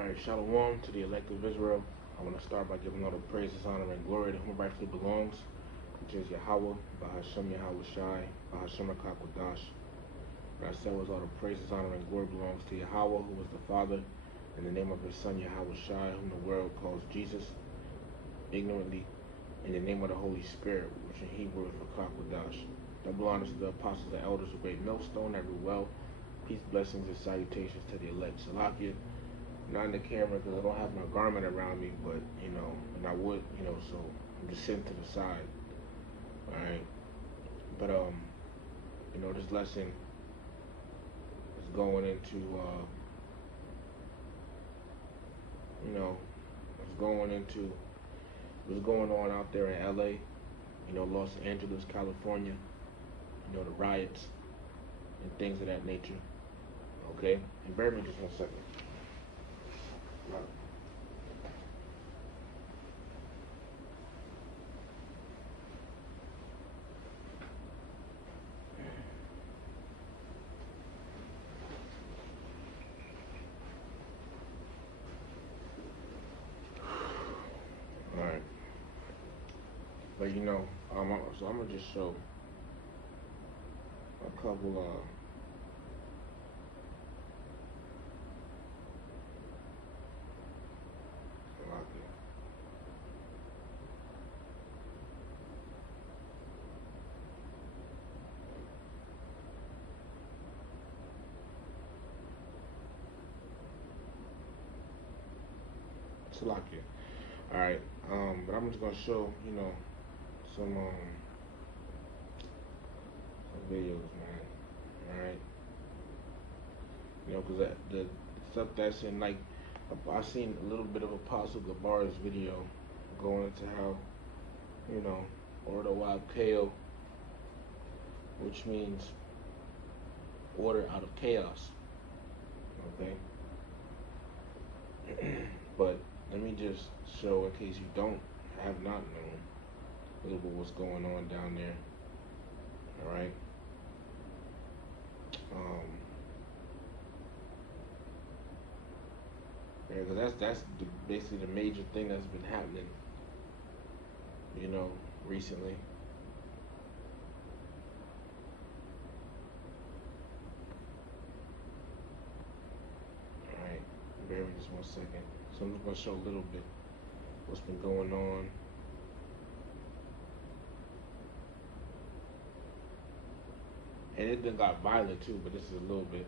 Alright, Shalom to the elect of Israel. I want to start by giving all the praises, honor, and glory to whom it rightfully belongs, which is Yahweh, Bahashem Yahweh Shai, Bahashem Akakwadash. What I said was all the praises, honor, and glory belongs to Yahweh, who is the Father, in the name of his Son Yahweh Shai, whom the world calls Jesus, ignorantly, in the name of the Holy Spirit, which in Hebrew is Akakwadash. Double honors to the apostles and elders of Great Millstone, every well. Peace, blessings, and salutations to the elect. Salakia. Not in the camera because I don't have my garment around me, but and I would, so I'm just sitting to the side. Alright. But this lesson is going into what's going on out there in LA, Los Angeles, California, the riots and things of that nature. Okay? And bear with me just 1 second. Alright. But so I'm gonna just show a couple Salakia. Alright, but I'm just gonna show, some videos, man. Alright. Because the stuff that's in, like, I seen a little bit of Apostle Gabar's video going into how, order wild KO, which means order out of chaos. Okay? But let me just show, in case you have not known, a little bit what's going on down there. All right. Yeah, because that's basically the major thing that's been happening, recently. All right. Bear with me just 1 second. So I'm just going to show a little bit what's been going on. And it then got violent too, but this is a little bit.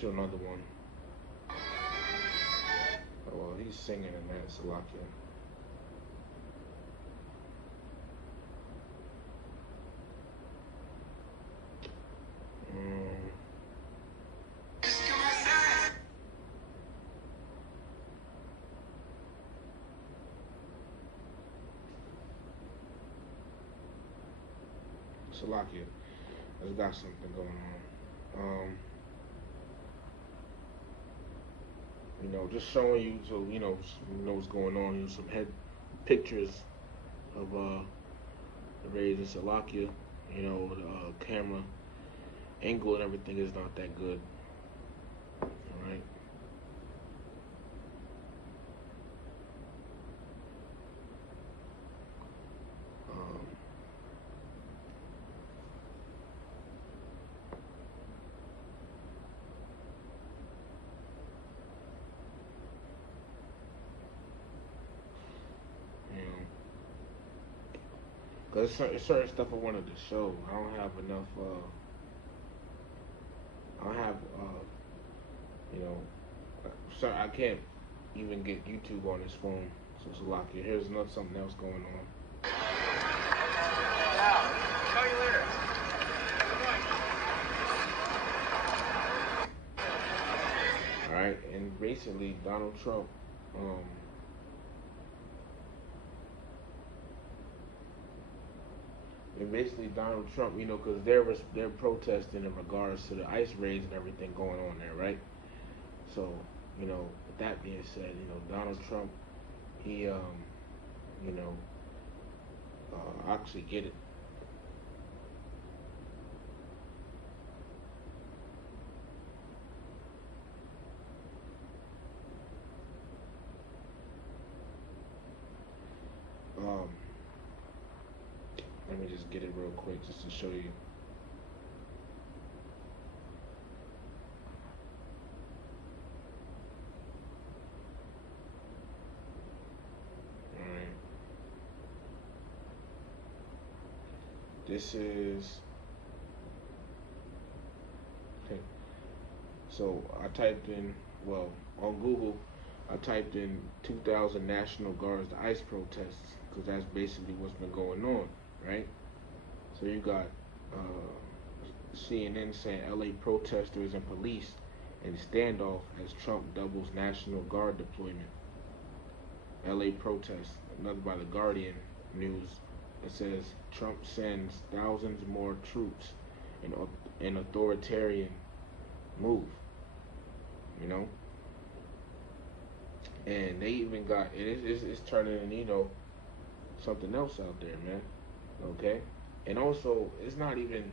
Show another one. Oh, well, he's singing in that, Salakia. Salakia. Let's got something going on. Just showing you, so you know what's going on. Some head pictures of the rays in Salakia. The camera angle and everything is not that good. All right. Cause there's certain stuff I wanted to show. I don't have enough. I can't even get YouTube on this phone. So Salakia, here's something else going on. Call you later. right? And recently, Donald Trump, um, because they're protesting in regards to the ICE raids and everything going on there, right? So, with that being said, Donald Trump, he, you know, actually get it. Um, Let me just get it real quick just to show you. Alright. This is okay. So I typed in, well, on Google, I typed in 2,000 National Guards to ICE protests because that's basically what's been going on, right? So you got CNN saying LA protesters and police in standoff as Trump doubles National Guard deployment. LA protests, another by the Guardian News. It says Trump sends thousands more troops in an authoritarian move, you know? And they even got, it's turning in, something else out there, man. Okay? And also, it's not even,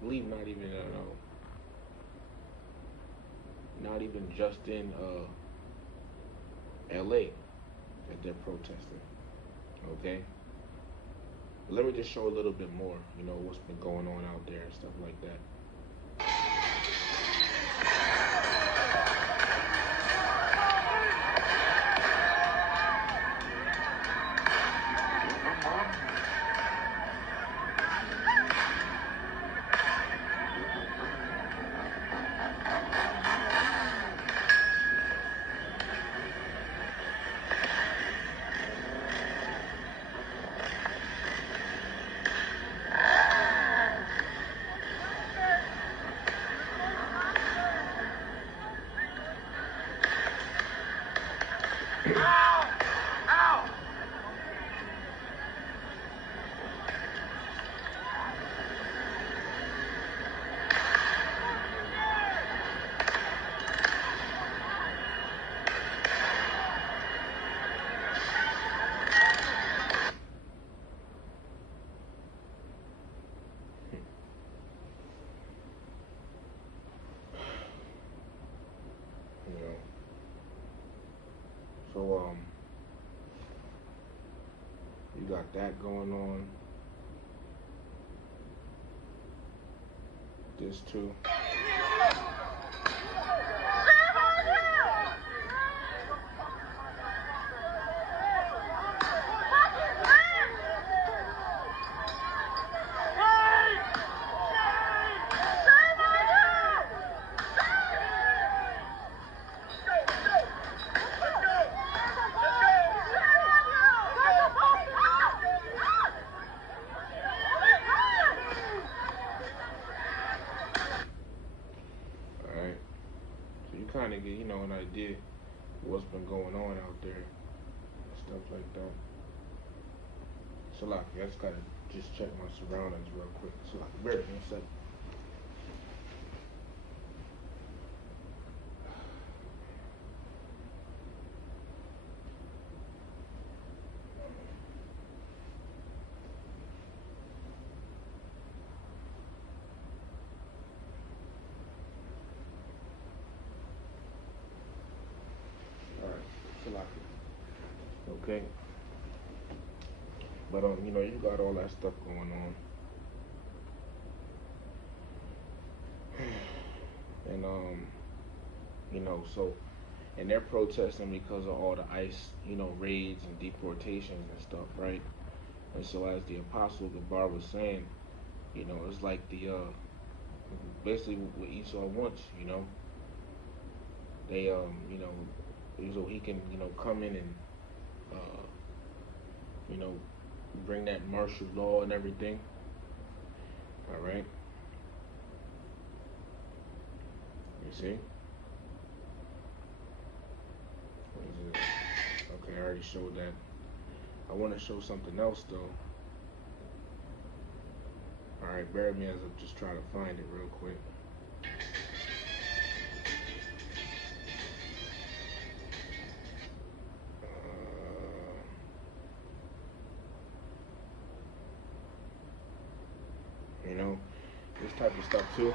believe not even, not even just in LA that they're protesting. Okay? But let me just show a little bit more, what's been going on out there and stuff like that. You know. So you got that going on. This too. Alright. So you kind of get, an idea of what's been going on out there. Stuff like that. So like, I just gotta just check my surroundings real quick. So like, bear with me a second. Alright, so like, okay. But you got all that stuff going on. And so and they're protesting because of all the ICE, raids and deportations and stuff, right? And so as the Apostle Gabar was saying, it's like the basically what Esau wants, They so he can, come in and bring that martial law and everything. Alright. You see? already showed that. I want to show something else though. Alright, bear with me as I'm just trying to find it real quick. You know, this type of stuff too.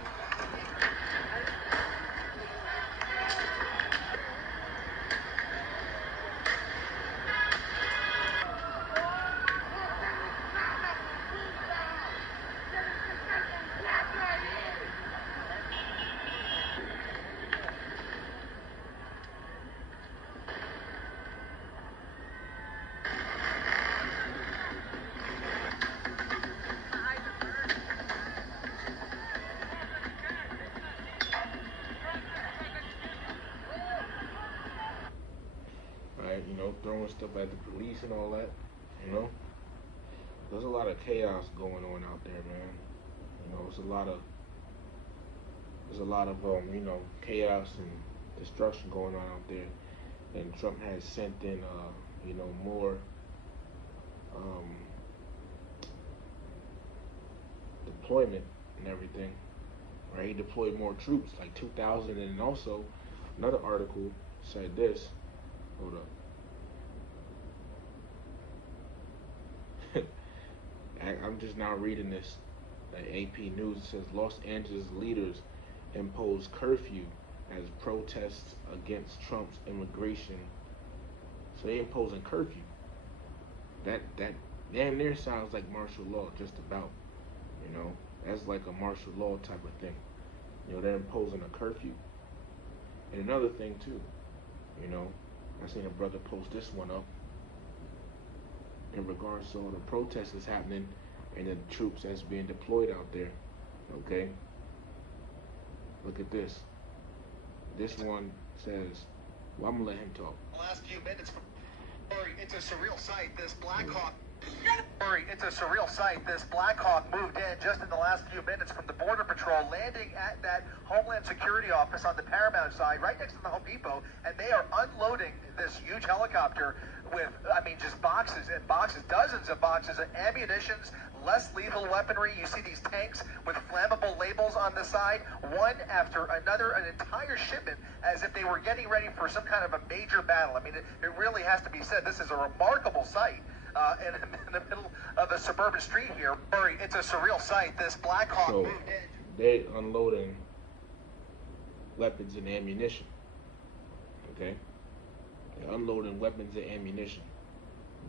Right, you know, throwing stuff at the police and all that, you know. There's a lot of chaos going on out there, man. You know, there's a lot of you know, chaos and destruction going on out there. And Trump has sent in you know, more um deployment and everything. Right? He deployed more troops, like 2,000, and also another article said this. Hold up. I'm just now reading this. AP News says Los Angeles leaders impose curfew as protests against Trump's immigration. So they imposing curfew. That damn near sounds like martial law, just about. You know, that's like a martial law type of thing. You know, they're imposing a curfew. And another thing too, you know, I seen a brother post this one up in regards to all the protests that's happening and the troops that's being deployed out there. Okay? Look at this. This one says, well, I'm gonna let him talk. The last few minutes, it's a surreal sight. This Black Hawk. It's a surreal sight. This Black Hawk moved in just in the last few minutes from the Border Patrol, landing at that Homeland Security office on the Paramount side, right next to the Home Depot, and they are unloading this huge helicopter with, I mean, just boxes and boxes, dozens of boxes of ammunitions, less lethal weaponry. You see these tanks with flammable labels on the side, one after another, an entire shipment, as if they were getting ready for some kind of a major battle. I mean, it really has to be said, this is a remarkable sight. In the middle of a suburban street here. It's a surreal sight. This Black Hawk moved in. They unloading weapons and ammunition. Okay? They're unloading weapons and ammunition.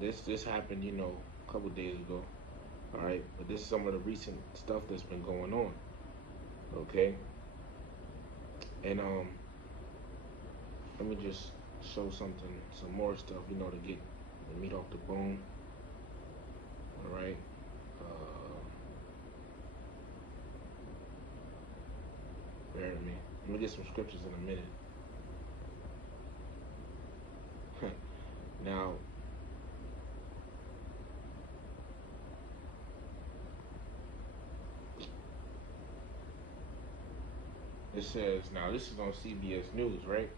This happened, you know, a couple days ago. Alright? But this is some of the recent stuff that's been going on. Okay? And let me just show some more stuff, you know, to get the meat off the bone. Alright. Bear with me. I'm gonna get some scriptures in a minute. Now, it says, now this is on CBS News, right?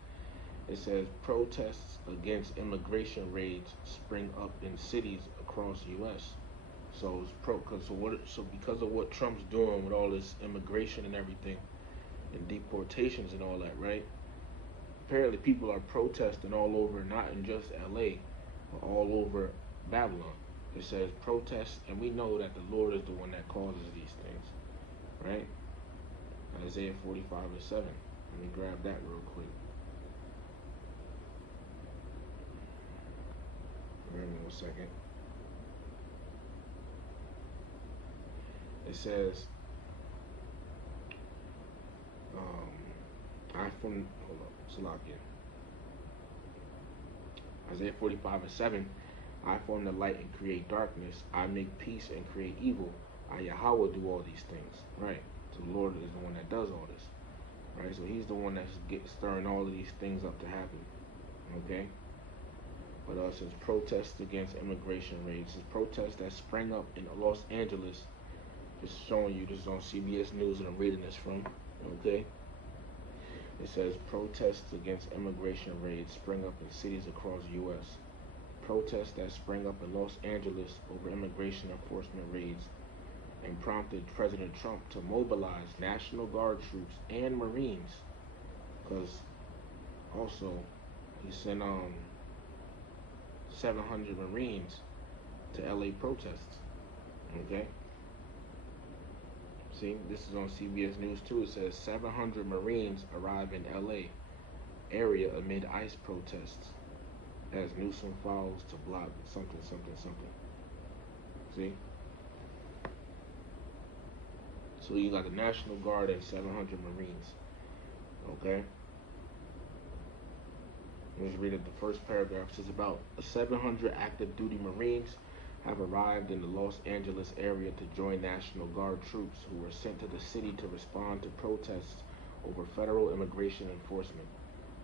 It says protests against immigration raids spring up in cities across U.S. So because of what Trump's doing with all this immigration and everything, and deportations and all that, right? Apparently, people are protesting all over, not in just L.A., but all over Babylon. It says protests, and we know that the Lord is the one that causes these things, right? Isaiah 45:7. Let me grab that real quick. Wait a second. It says, hold up, Salakia. Isaiah 45:7. I form the light and create darkness. I make peace and create evil. I, Yahweh, do all these things. Right? So the Lord is the one that does all this. Right? So he's the one that's stirring all of these things up to happen. Okay? But it says protests against immigration raids. It says protests that sprang up in Los Angeles. Just showing you, this is on CBS News and I'm reading this from. Okay? It says protests against immigration raids spring up in cities across the U.S. protests that sprang up in Los Angeles over immigration enforcement raids and prompted President Trump to mobilize National Guard troops and Marines, because also he sent 700 Marines to LA protests. Okay? See, this is on CBS News too. It says 700 Marines arrive in LA area amid ICE protests as Newsom files to block something, something, something. See? So you got the National Guard and 700 Marines. Okay? Let's read it. The first paragraph. It says about 700 active duty Marines have arrived in the Los Angeles area to join National Guard troops who were sent to the city to respond to protests over federal immigration enforcement,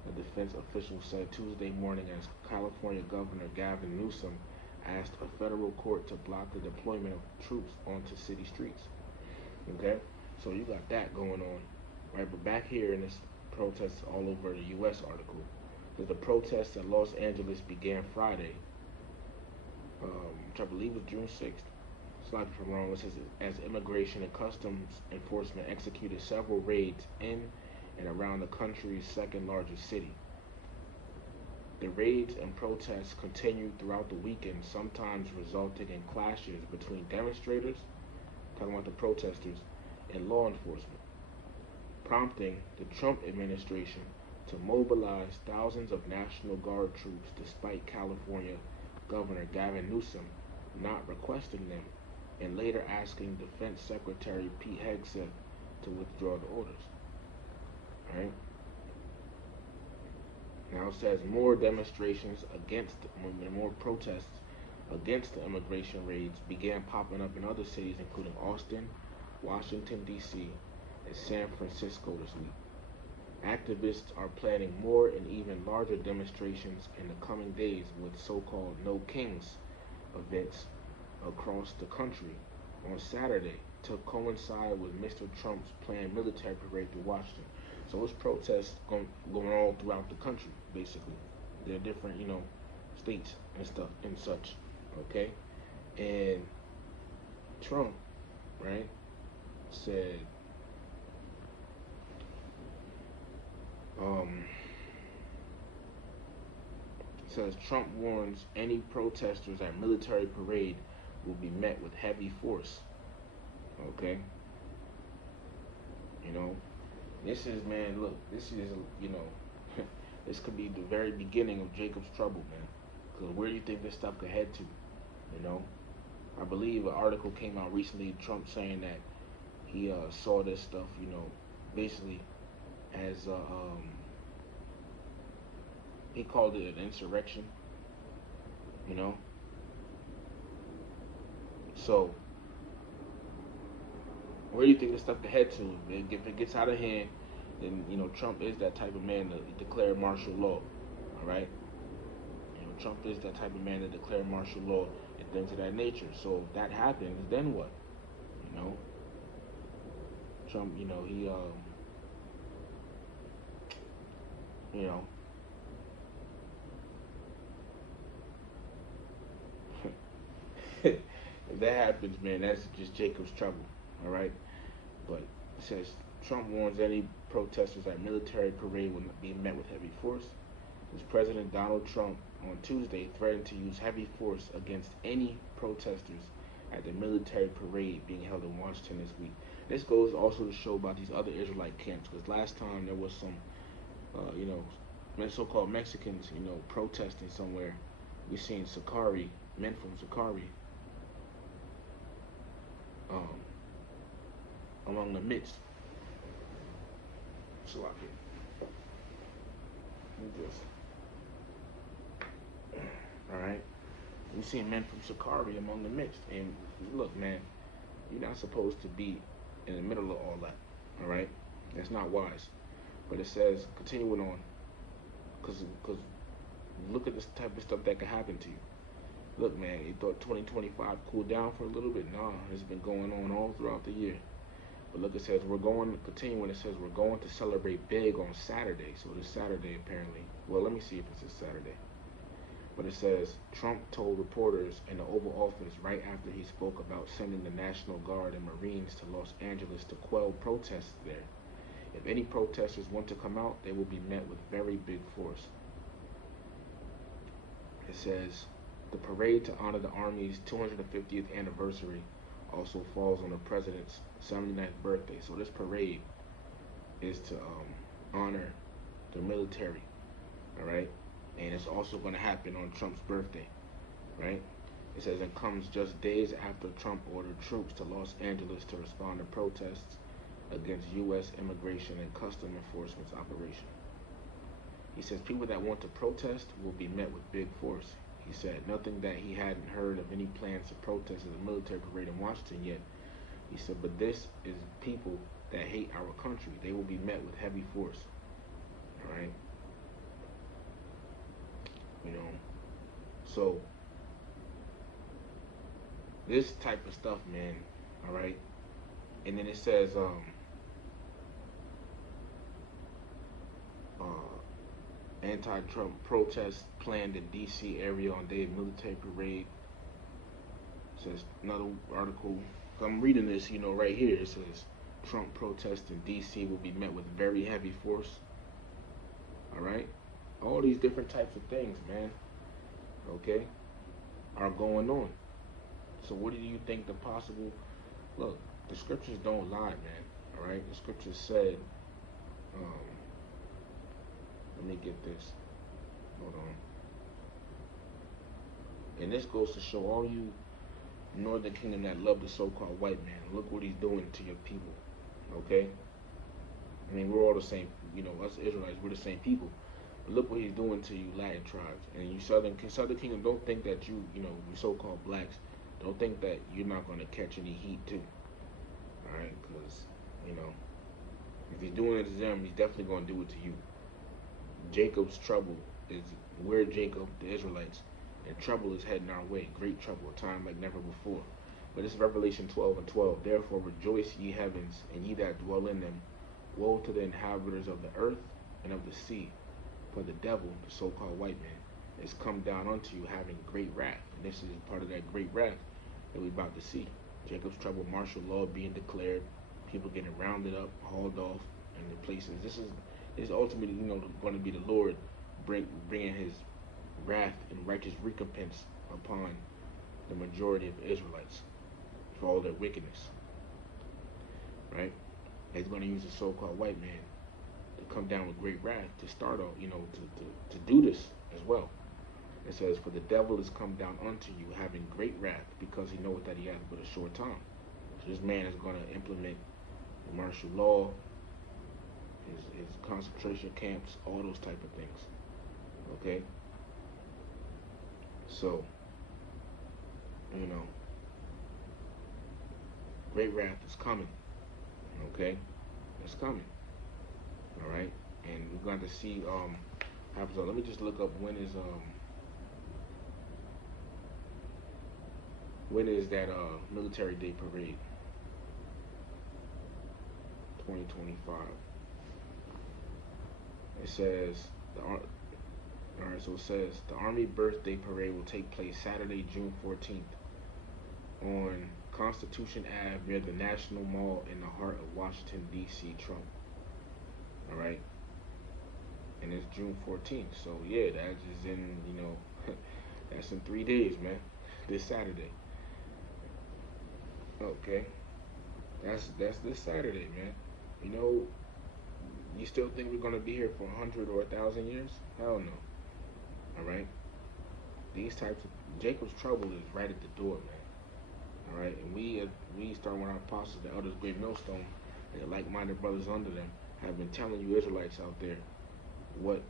a defense official said Tuesday morning as California Governor Gavin Newsom asked a federal court to block the deployment of troops onto city streets. Okay? So you got that going on. Right, but back here in this protests all over the U.S. article, the protests in Los Angeles began Friday, which I believe was June 6th. Slide if I'm wrong. It says as Immigration and Customs Enforcement executed several raids in and around the country's second largest city. The raids and protests continued throughout the weekend, sometimes resulting in clashes between demonstrators, talking about the protesters, and law enforcement, prompting the Trump administration to mobilize thousands of National Guard troops despite California Governor Gavin Newsom not requesting them, and later asking Defense Secretary Pete Hegseth to withdraw the orders. Right? Now it says more demonstrations against, more protests against the immigration raids began popping up in other cities, including Austin, Washington, D.C., and San Francisco this week. Activists are planning more and even larger demonstrations in the coming days with so-called No Kings events across the country on Saturday to coincide with Mr. Trump's planned military parade through Washington. So it's protests going all throughout the country, basically. There are different, states and stuff and such, okay? And Trump, right, said, says Trump warns any protesters at military parade will be met with heavy force. Okay? This is, man, look, this is, this could be the very beginning of Jacob's trouble, man. Because where do you think this stuff could head to? I believe an article came out recently, Trump saying that he saw this stuff, basically as he called it an insurrection, So where do you think this stuff could head to? If it gets out of hand, then Trump is that type of man to declare martial law. All right, Trump is that type of man to declare martial law and things of that nature. So if that happens, then what? Trump, he if that happens, man, that's just Jacob's trouble, all right? But it says Trump warns any protesters at military parade will be met with heavy force. As President Donald Trump on Tuesday threatened to use heavy force against any protesters at the military parade being held in Washington this week. This goes also to show about these other Israelite camps, because last time there was some, so-called Mexicans, protesting somewhere. We seen Sakari, men from Sakari, among the midst. So I can all right. We seen men from Sakari among the midst, and look, man, you're not supposed to be in the middle of all that. All right, that's not wise. But it says, continuing on, because look at this type of stuff that could happen to you. Look, man, you thought 2025 cooled down for a little bit? Nah, it's been going on all throughout the year. But look, it says continuing, it says we're going to celebrate big on Saturday. So this Saturday, apparently. Well, let me see if it's this Saturday. But it says Trump told reporters in the Oval Office right after he spoke about sending the National Guard and Marines to Los Angeles to quell protests there. If any protesters want to come out, they will be met with very big force. It says the parade to honor the Army's 250th anniversary also falls on the president's 79th birthday. So this parade is to honor the military, all right? And it's also going to happen on Trump's birthday, right? It says it comes just days after Trump ordered troops to Los Angeles to respond to protests against U.S. immigration and custom enforcement's operation. He says people that want to protest will be met with big force. He said nothing that he hadn't heard of any plans to protest at the military parade in Washington yet. He said, but this is people that hate our country. They will be met with heavy force. All right? You know, so this type of stuff, man, all right? And then it says, anti-Trump protests planned in D.C. area on day of military parade. It says another article. I'm reading this, you know, right here. It says Trump protests in D.C. will be met with very heavy force. All right, all these different types of things, man. Okay, are going on. So what do you think the possible? Look, the scriptures don't lie, man. All right, the scriptures said. Let me get this. Hold on. And this goes to show all you Northern Kingdom that love the so-called white man. Look what he's doing to your people. Okay? I mean, we're all the same. You know, us Israelites, we're the same people. But look what he's doing to you Latin tribes. And you Southern Kingdom, don't think that you know, you so-called blacks, don't think that you're not going to catch any heat too. All right? Because, you know, if he's doing it to them, he's definitely going to do it to you. Jacob's trouble is, we're Jacob, the Israelites, and trouble is heading our way, great trouble, a time like never before. But it's Revelation 12:12. Therefore rejoice, ye heavens, and ye that dwell in them. Woe to the inhabitants of the earth and of the sea, for the devil, the so-called white man, is come down unto you having great wrath. And this is part of that great wrath that we're about to see. Jacob's trouble, martial law being declared, people getting rounded up, hauled off, and the places. This is ultimately, you know, going to be the Lord bringing his wrath and righteous recompense upon the majority of Israelites for all their wickedness, right? He's going to use the so-called white man to come down with great wrath to start off, you know, to do this as well. It says, for the devil is come down unto you having great wrath, because he knoweth that he hath but a short time. So this man is going to implement the martial law, his concentration camps, all those type of things. Okay? So, you know, great wrath is coming. Okay? It's coming. Alright? And we're going to see happens. Let me just look up when is that military day parade? 2025. It says it says the Army birthday parade will take place Saturday, June 14th on Constitution Ave near the National Mall in the heart of Washington, D.C., Trump. All right, and it's June 14th. So yeah, that is in, you know, that's in 3 days, man. This Saturday. Okay, that's this Saturday, man. You know. You still think we're gonna be here for 100 or 1,000 years? Hell no. All right. These types of Jacob's trouble is right at the door, man. All right, and we starting with our apostles, the elders, great millstone, and the like-minded brothers under them have been telling you Israelites out there what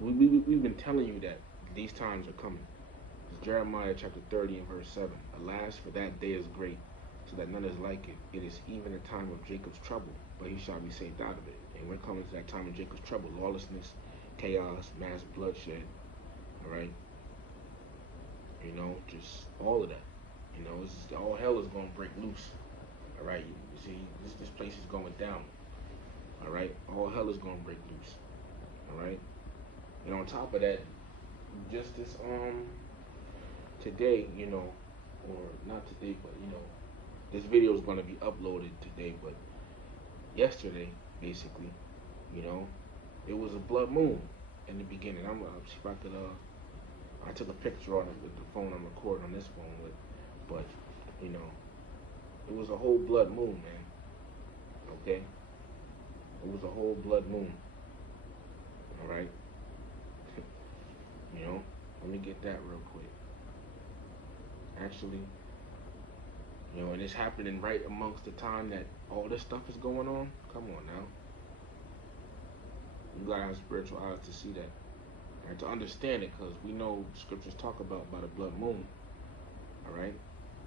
we've been telling you that these times are coming. It's Jeremiah chapter 30 and verse 7. Alas, for that day is great, so that none is like it. It is even a time of Jacob's trouble, but he shall be saved out of it. And we're coming to that time of Jacob's trouble, lawlessness, chaos, mass bloodshed, all right? You know, just all of that. You know, it's just, all hell is going to break loose, all right? You see, this place is going down, all right? All hell is going to break loose, all right? And on top of that, just this today, you know, or not today, but you know, this video is gonna be uploaded today, but yesterday, basically, you know, it was a blood moon in the beginning. I'm see if I could I took a picture on it with the phone I'm recording on this phone with, but you know, it was a whole blood moon, man. Okay, it was a whole blood moon. All right, you know, let me get that real quick. Actually, you know, and it's happening right amongst the time that all this stuff is going on. Come on now, you gotta have spiritual eyes to see that, and to understand it, because we know scriptures talk about by the blood moon. All right,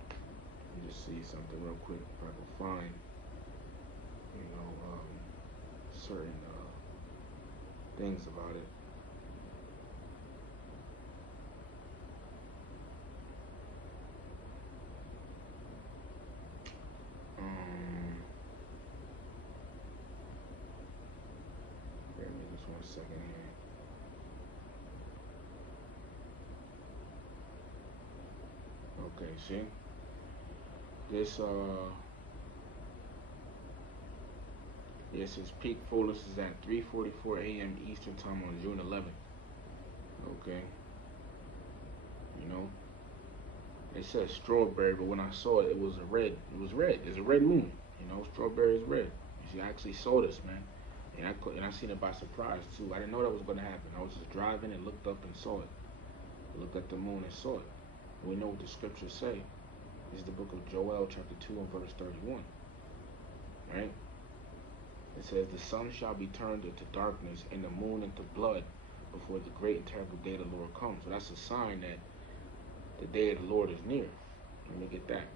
let me just see something real quick if I can find, you know, certain things about it. Bear with me just 1 second here. Okay, see? This its peak fullness is at 3:44 a.m. Eastern time on June 11th. Okay. You know? It says strawberry, but when I saw it, it was a red. It was red. It's a red moon. You know, strawberry is red. You see, I actually saw this, man. And I seen it by surprise too. I didn't know that was gonna happen. I was just driving and looked up and saw it. Looked at the moon and saw it. And we know what the scriptures say. This is the book of Joel, chapter 2 and verse 31. Right? It says, the sun shall be turned into darkness and the moon into blood before the great and terrible day of the Lord comes. So that's a sign that the day of the Lord is near. Let me get that.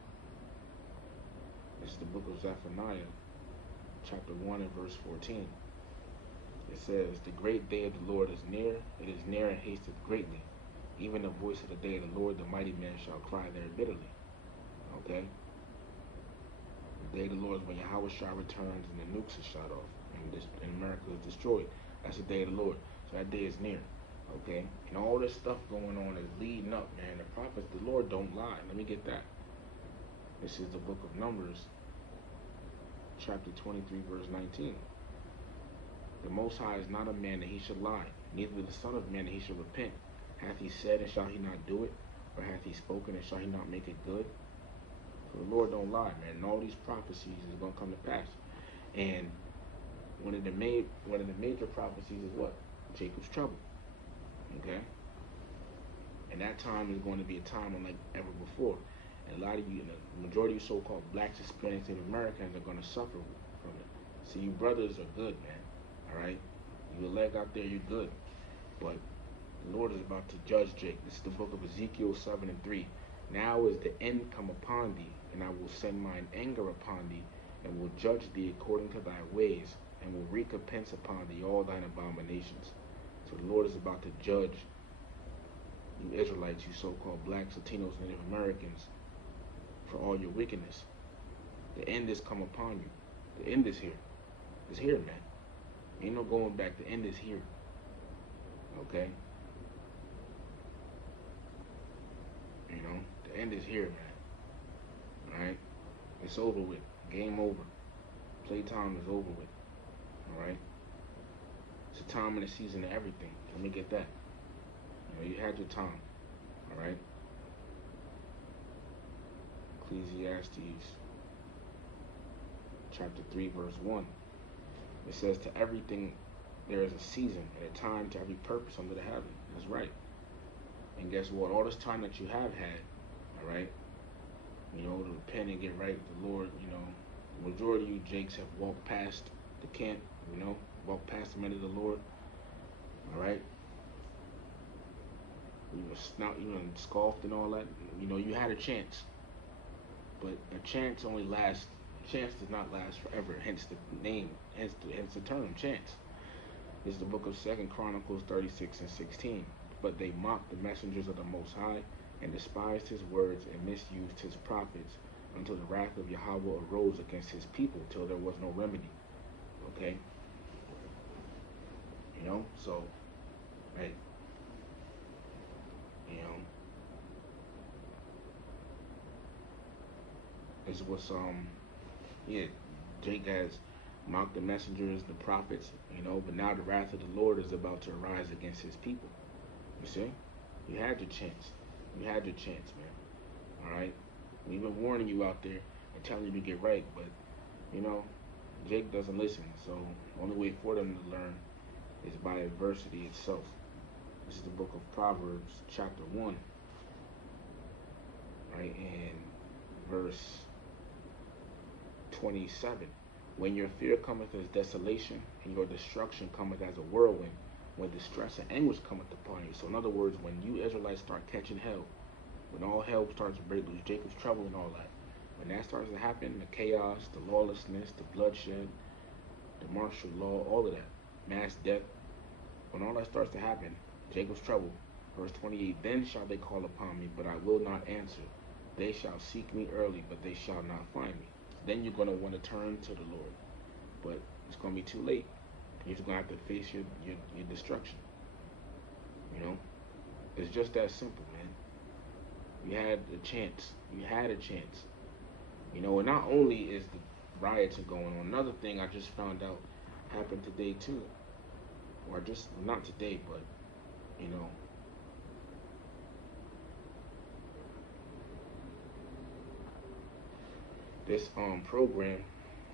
This is the book of Zephaniah, chapter 1 and verse 14. It says, the great day of the Lord is near. It is near and hasteth greatly. Even the voice of the day of the Lord, the mighty man shall cry there bitterly. Okay? The day of the Lord is when Yahweh Shah returns and the nukes are shot off and America is destroyed. That's the day of the Lord. So that day is near. Okay? And all this stuff going on is leading up, man. The prophets, the Lord don't lie. Let me get that. This is the book of Numbers, chapter 23, verse 19. The Most High is not a man that he should lie, neither the Son of Man that he should repent. Hath he said, and shall he not do it? Or hath he spoken, and shall he not make it good? So the Lord don't lie, man. And all these prophecies is going to come to pass. And one of the major prophecies is what? Jacob's trouble. Okay? And that time is going to be a time unlike ever before. And a lot of you, the majority of you so-called blacks, Hispanics, and Americans are going to suffer from it. See, you brothers are good, man. All right? You leg out there, you're good. But the Lord is about to judge Jake. This is the book of Ezekiel 7 and 3. Now is the end come upon thee, and I will send mine anger upon thee, and will judge thee according to thy ways, and will recompense upon thee all thine abominations. So the Lord is about to judge you Israelites, you so-called blacks, Latinos, Native Americans, for all your wickedness. The end is come upon you. The end is here. It's here, man. Ain't no going back. The end is here. Okay? You know, the end is here, man. Alright? It's over with. Game over. Playtime is over with. Alright? It's a time and a season of everything. Let me get that. You know, you had your time. Alright? Ecclesiastes chapter 3 verse 1. It says, to everything there is a season and a time to every purpose under the heaven. That's right. And guess what? All this time that you have had, all right, you know, to repent and get right with the Lord, you know, the majority of you Jakes have walked past the camp, you know, walked past the men of the Lord, all right. You were scoffed and all that. You know, you had a chance, but a chance only lasts. Chance does not last forever. Hence the name. Hence the term chance. This is the book of 2 Chronicles 36 and 16. But they mocked the messengers of the Most High, and despised his words, and misused his prophets, until the wrath of Yahweh arose against his people, till there was no remedy. Okay? You know, so, hey, is what's yeah, Jake has mocked the messengers, the prophets, but now the wrath of the Lord is about to arise against his people. You see? You had your chance. You had your chance, man. Alright? We've been warning you out there and telling you to get right, but Jake doesn't listen. So the only way for them to learn is by adversity itself. This is the book of Proverbs, chapter 1, right, and verse 27. When your fear cometh as desolation, and your destruction cometh as a whirlwind, when distress and anguish cometh upon you. So in other words, when you Israelites start catching hell, when all hell starts to break loose, Jacob's trouble and all that, when that starts to happen, the chaos, the lawlessness, the bloodshed, the martial law, all of that, mass death, when all that starts to happen, Jacob's trouble, verse 28, then shall they call upon me, but I will not answer. They shall seek me early, but they shall not find me. Then you're going to want to turn to the Lord, but it's going to be too late. You're just going to have to face your destruction. It's just that simple, man. You had a chance. You had a chance. And not only is the riots going on, another thing I just found out happened today too. Or just, not today, but, this program,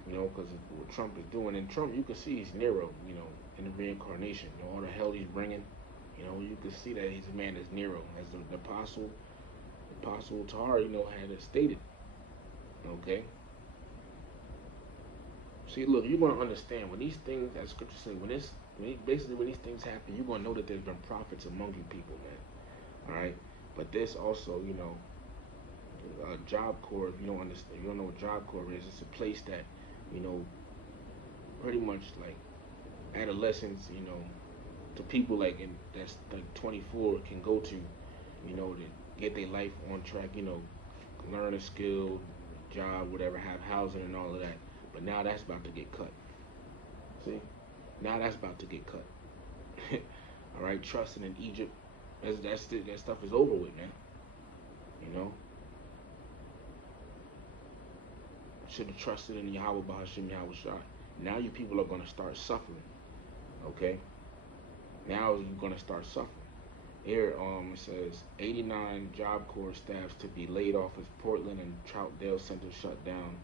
because what Trump is doing, and Trump, you can see he's Nero, in the reincarnation, all the hell he's bringing, you can see that he's a man that's Nero, as the apostle Tar, had stated, okay? See, look, you're going to understand, when these things, as scripture says, when these things happen, you're going to know that there's been prophets among you people, man, all right? But this also, Jobcorps, if you don't understand, you don't know what Jobcorps is, it's a place that, pretty much like adolescents, to people that's like 24 can go to, to get their life on track, learn a skill, job, whatever, have housing and all of that. But now that's about to get cut. See? Now that's about to get cut. All right, trusting in Egypt, that stuff is over with, man. Should have trusted in Yahweh Bahashim Yahweh Shai. Now you people are going to start suffering. Okay? Now you're going to start suffering. Here, it says 89 Jobcorps staffs to be laid off as Portland and Troutdale Center shut down.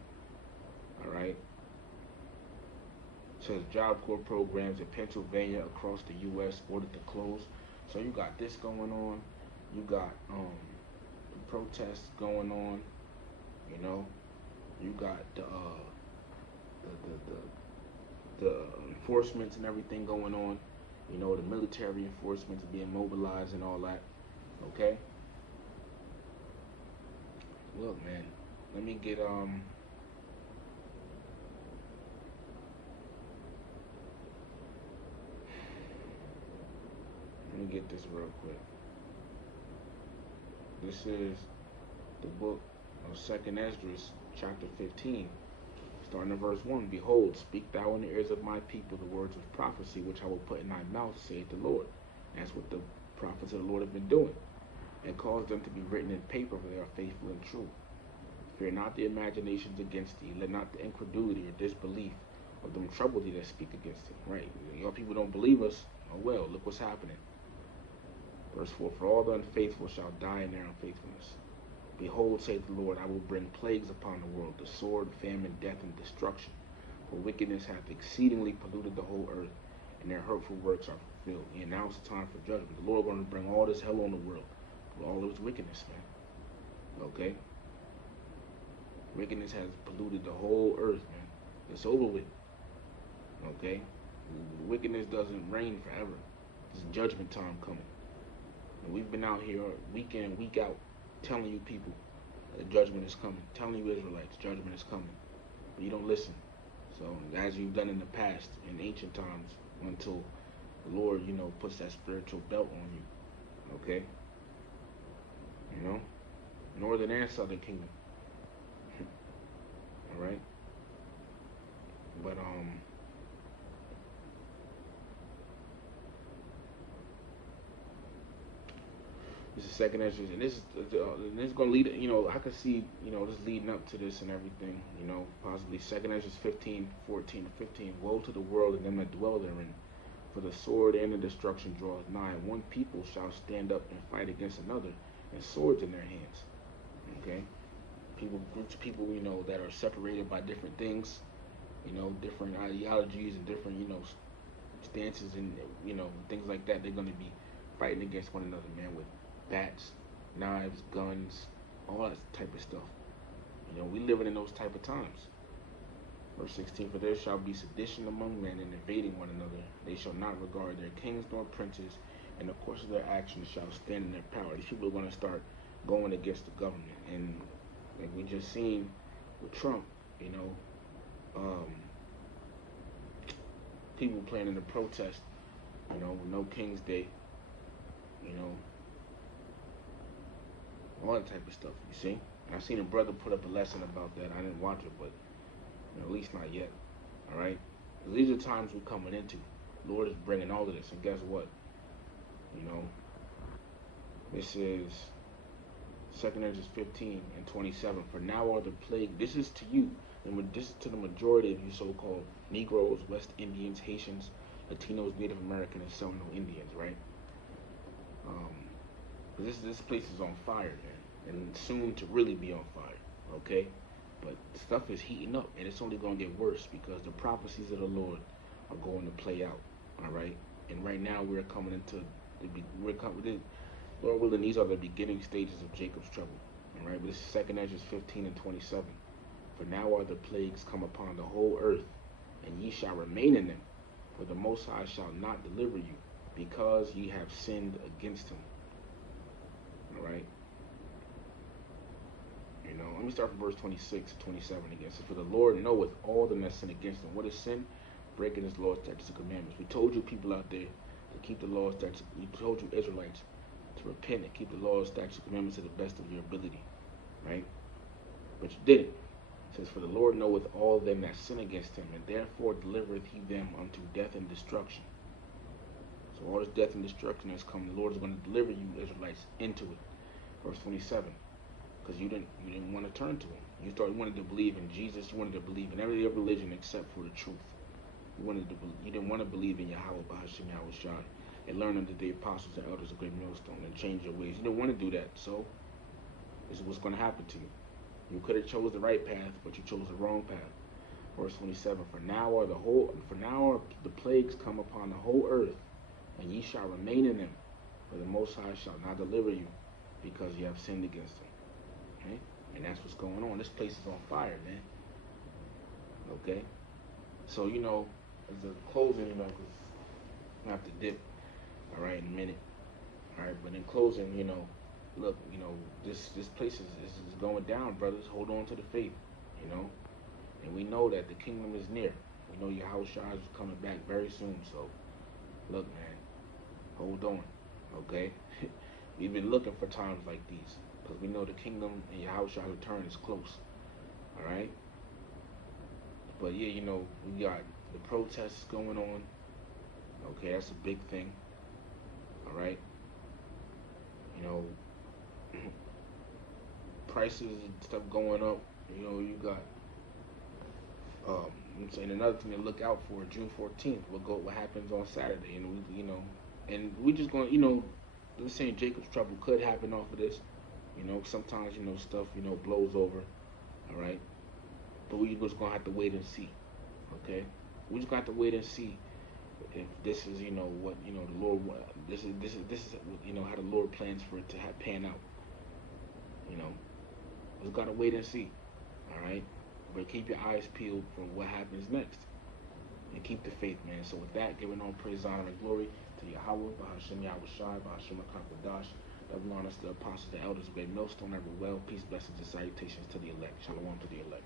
All right? It says Jobcorps programs in Pennsylvania across the U.S. ordered to close. So you got this going on. You got the protests going on. You got the enforcements and everything going on. The military enforcements being mobilized and all that. Okay? Look, man. Let me get this real quick. This is the book of 2nd Esdras, chapter 15. Starting in verse 1, Behold, speak thou in the ears of my people the words of prophecy, which I will put in thy mouth, saith the Lord. That's what the prophets of the Lord have been doing. And cause them to be written in paper, for they are faithful and true. Fear not the imaginations against thee. Let not the incredulity or disbelief of them trouble thee that speak against thee. Right? Your people don't believe us. Oh well, look what's happening. Verse 4, For all the unfaithful shall die in their unfaithfulness. Behold, saith the Lord, I will bring plagues upon the world, the sword, famine, death, and destruction. For wickedness hath exceedingly polluted the whole earth, and their hurtful works are fulfilled. And now is the time for judgment. The Lord is going to bring all this hell on the world, with all of its wickedness, man. Okay? Wickedness has polluted the whole earth, man. It's over with. Okay? Wickedness doesn't reign forever. There's judgment time coming. And we've been out here week in, week out, telling you people that judgment is coming. Telling you Israelites, judgment is coming. But you don't listen. So, as you've done in the past, in ancient times, until the Lord, puts that spiritual belt on you. Okay? Northern and Southern Kingdom. Alright? But, This is second Ezra, and this is gonna lead. I could see this leading up to this and everything. Possibly second Ezra 15:14-15. Woe to the world and them that dwell therein, for the sword and the destruction draweth nigh. And one people shall stand up and fight against another, and swords in their hands. Okay, groups of people that are separated by different things, different ideologies and different stances and things like that. They're gonna be fighting against one another, man, with bats, knives, guns, all that type of stuff. We living in those type of times. Verse 16, for there shall be sedition among men and invading one another. They shall not regard their kings nor princes, and the course of their actions shall stand in their power. These people are going to start going against the government. And like we just seen with Trump, people planning to protest, no King's Day, all that type of stuff, you see? And I seen a brother put up a lesson about that. I didn't watch it, but at least not yet. All right? These are times we're coming into. The Lord is bringing all of this. And guess what? This is 2 Ezra 15:27. For now are the plague. This is to you. And this is to the majority of you so-called Negroes, West Indians, Haitians, Latinos, Native American, and Seminole Indians, right? This place is on fire, man. And soon to really be on fire, okay? But stuff is heating up, and it's only going to get worse because the prophecies of the Lord are going to play out, all right? And right now we're coming into Lord willing, these are the beginning stages of Jacob's trouble, all right? But this is 2 Ezra 15:27. For now are the plagues come upon the whole earth, and ye shall remain in them, for the Most High shall not deliver you, because ye have sinned against him, all right? Let me start from verse 26-27 again. So, for the Lord knoweth all them that sin against him. What is sin? Breaking his laws, statutes, and commandments. We told you people out there to keep the laws, statutes. We told you Israelites to repent and keep the laws, statutes, and commandments to the best of your ability, right? But you didn't. It says, for the Lord knoweth all them that sin against him, and therefore delivereth he them unto death and destruction. So all this death and destruction that's come, the Lord is going to deliver you Israelites into it. Verse 27. Because you didn't want to turn to him. You wanted to believe in Jesus. You wanted to believe in every other religion except for the truth. You didn't want to believe in Yahweh, Bahasham, Yahweh Shai, and learn under the apostles and elders of Great Millstone and change your ways. You didn't want to do that. So this is what's going to happen to you. You could have chose the right path, but you chose the wrong path. Verse 27. For now are the plagues come upon the whole earth, and ye shall remain in them, for the Most High shall not deliver you, because ye have sinned against him. Okay? And that's what's going on. This place is on fire, man. Okay? So, as a closing, because I have to dip, all right, in a minute. All right, but in closing, look, this place is going down, brothers. Hold on to the faith, And we know that the kingdom is near. We know Yahweh Shai is coming back very soon. So, look, man, hold on, okay? We've been looking for times like these. Because we know the kingdom and Yahushua's return is close. Alright? But yeah, we got the protests going on. Okay, that's a big thing. Alright? Prices and stuff going up. You got I'm saying another thing to look out for, June 14th. What happens on Saturday. And we just going they're saying Jacob's trouble could happen off of this. Sometimes, stuff, blows over, all right? But we just going to have to wait and see, okay? We just got to wait and see if this is, what, the Lord, this is, how the Lord plans for it to pan out, We just got to wait and see, all right? But keep your eyes peeled for what happens next. And keep the faith, man. So with that, giving all praise, honor, and glory to Yahweh, Bahasham, Yahweh Shai, Bahasham, Kakwadash, double honors to the apostles, the elders of Great Millstone, every well, peace, blessings, and salutations to the elect. Shalom to the elect.